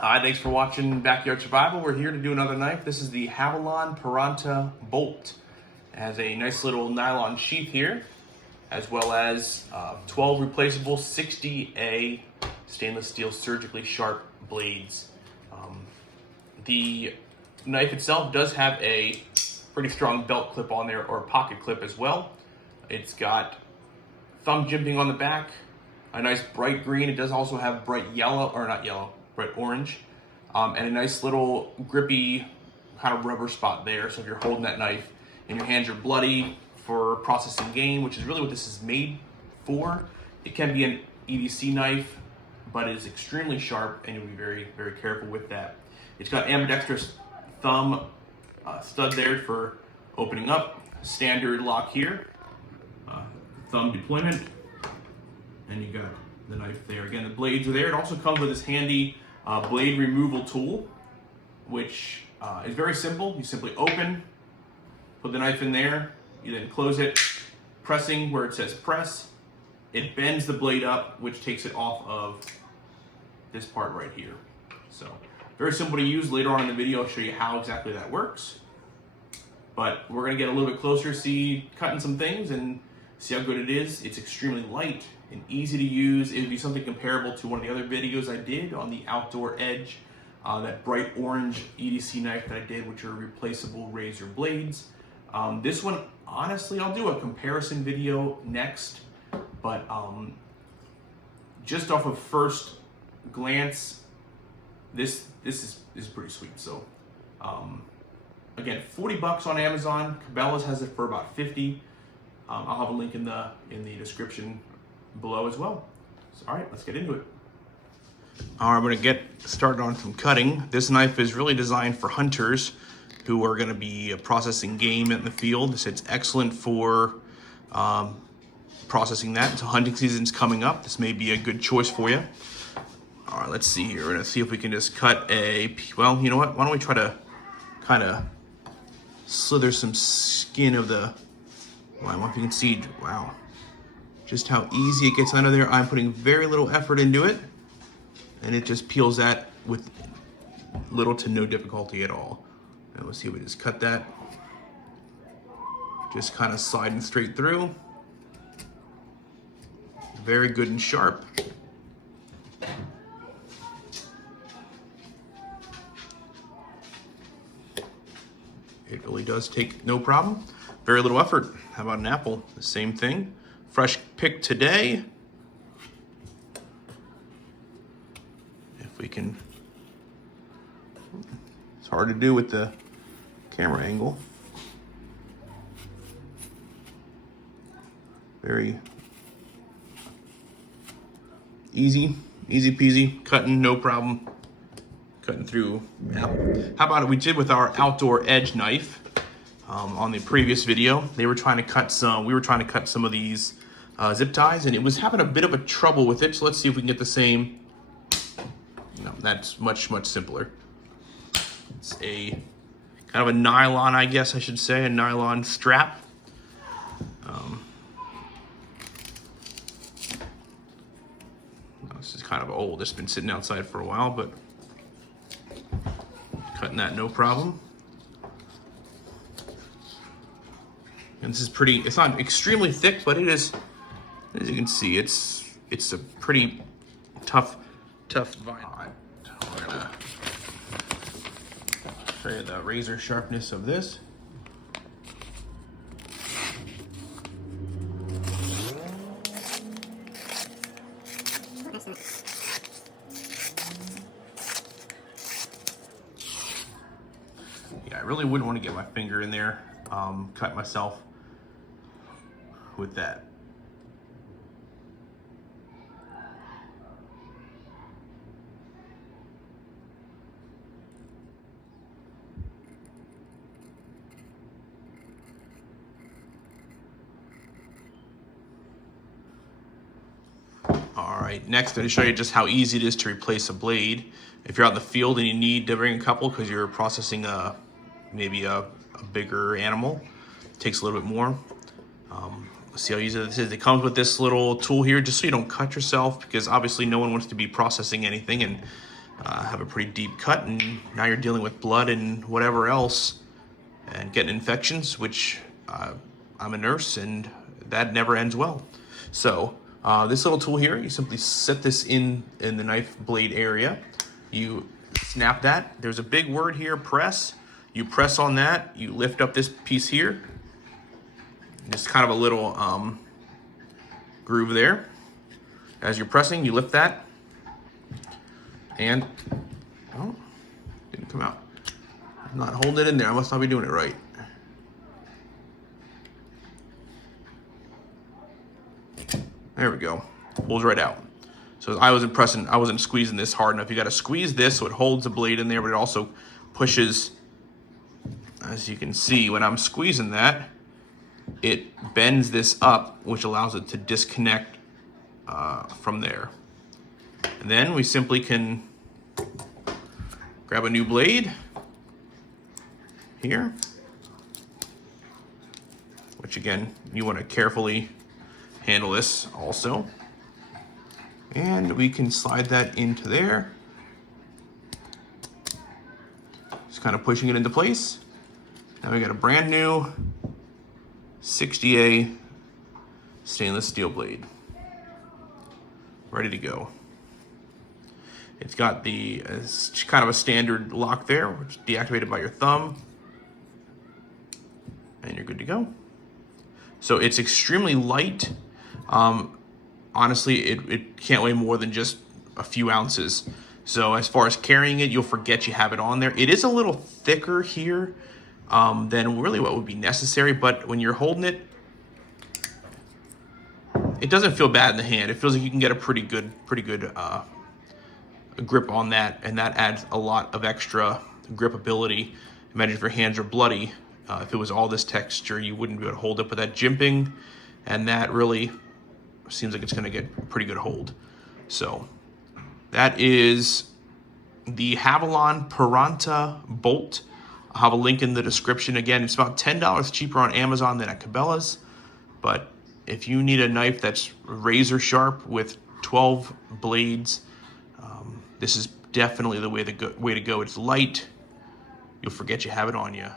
Hi, thanks for watching Backyard Survival. We're here to do another knife. This is the Havalon PIRANTA Bolt. It has a nice little nylon sheath here, as well as 12 replaceable 60A stainless steel surgically sharp blades. The knife itself does have a pretty strong belt clip on there, or pocket clip as well. It's got thumb jimping on the back, a nice bright green. It does also have bright yellow, or not yellow, bright orange, and a nice little grippy kind of rubber spot there. So if you're holding that knife and your hands are bloody for processing game, which is really what this is made for, it can be an EDC knife, but it is extremely sharp, and you'll be very, very careful with that. It's got ambidextrous thumb stud there for opening up, standard lock here, thumb deployment, and you got the knife there. Again, the blades are there. It also comes with this handy blade removal tool, which is very simple. You simply open, put the knife in there, you then close it, pressing where it says press. It bends the blade up, which takes it off of this part right here. So very simple to use. Later on in the video, I'll show you how exactly that works. But we're gonna get a little bit closer, see cutting some things and see how good it is. It's extremely light and easy to use. It would be something comparable to one of the other videos I did on the Outdoor Edge, that bright orange EDC knife that I did, which are replaceable razor blades. This one, honestly, I'll do a comparison video next, but just off of first glance, this is pretty sweet. So again, 40 bucks on Amazon. Cabela's has it for about 50. I'll have a link in the description below as well. So, all right, let's get into it. All right, I'm gonna get started on some cutting. This knife is really designed for hunters who are gonna be processing game in the field. It's excellent for processing that. So hunting season's coming up. This may be a good choice for you. All right, let's see here. We're gonna see if we can just cut a, well, you know what? Why don't we try to kind of slither some skin of the, well, I don't know if you can see, wow, just how easy it gets under there. I'm putting very little effort into it, and it just peels that with little to no difficulty at all. And let's see if we just cut that. Just kind of sliding straight through. Very good and sharp. It really does take no problem. Very little effort. How about an apple? The same thing. Fresh pick today. If we can, it's hard to do with the camera angle. Very easy peasy, cutting, no problem. Cutting through apple. How about it we did with our Outdoor Edge knife on the previous video. They were trying to cut some, we were trying to cut some of these zip ties, and it was having a bit of a trouble with it. So let's see if we can get the same. No, that's much simpler. It's a kind of a nylon, I guess I should say, a nylon strap. This is kind of old. It's been sitting outside for a while, but cutting that no problem. And this is pretty, it's not extremely thick, but it is, as you can see, it's a pretty tough vinyl. All right, we're gonna show you the razor sharpness of this. Yeah, I really wouldn't want to get my finger in there, cut myself with that. All right, next I'm going to show you just how easy it is to replace a blade. If you're out in the field and you need to bring a couple because you're processing maybe a bigger animal, it takes a little bit more. See how easy this is. It comes with this little tool here just so you don't cut yourself, because obviously no one wants to be processing anything and have a pretty deep cut, and now you're dealing with blood and whatever else and getting infections, which I'm a nurse and that never ends well. So this little tool here, you simply set this in the knife blade area. You snap that. There's a big word here, press. You press on that, you lift up this piece here. Just kind of a little groove there. As you're pressing, you lift that. And, oh, didn't come out. I'm not holding it in there, I must not be doing it right. There we go, pulls right out. So I wasn't squeezing this hard enough. You gotta squeeze this so it holds the blade in there, but it also pushes, as you can see, when I'm squeezing that, it bends this up, which allows it to disconnect from there. And then we simply can grab a new blade here, which again, you want to carefully handle this also. And we can slide that into there. Just kind of pushing it into place. Now we got a brand new 60A stainless steel blade ready to go. It's got the kind of a standard lock there, which is deactivated by your thumb, and you're good to go. So it's extremely light. Honestly, it can't weigh more than just a few ounces. So as far as carrying it, you'll forget you have it on there. It is a little thicker here than really what would be necessary, but when you're holding it, it doesn't feel bad in the hand. It feels like you can get a pretty good grip on that, and that adds a lot of extra gripability. Imagine if your hands are bloody. If it was all this texture, you wouldn't be able to hold it, but that jimping and that really seems like it's gonna get a pretty good hold. So that is the Havalon PIRANTA Bolt. I'll have a link in the description. Again, it's about $10 cheaper on Amazon than at Cabela's, but if you need a knife that's razor sharp with 12 blades, this is definitely the way to go. It's light. You'll forget you have it on you.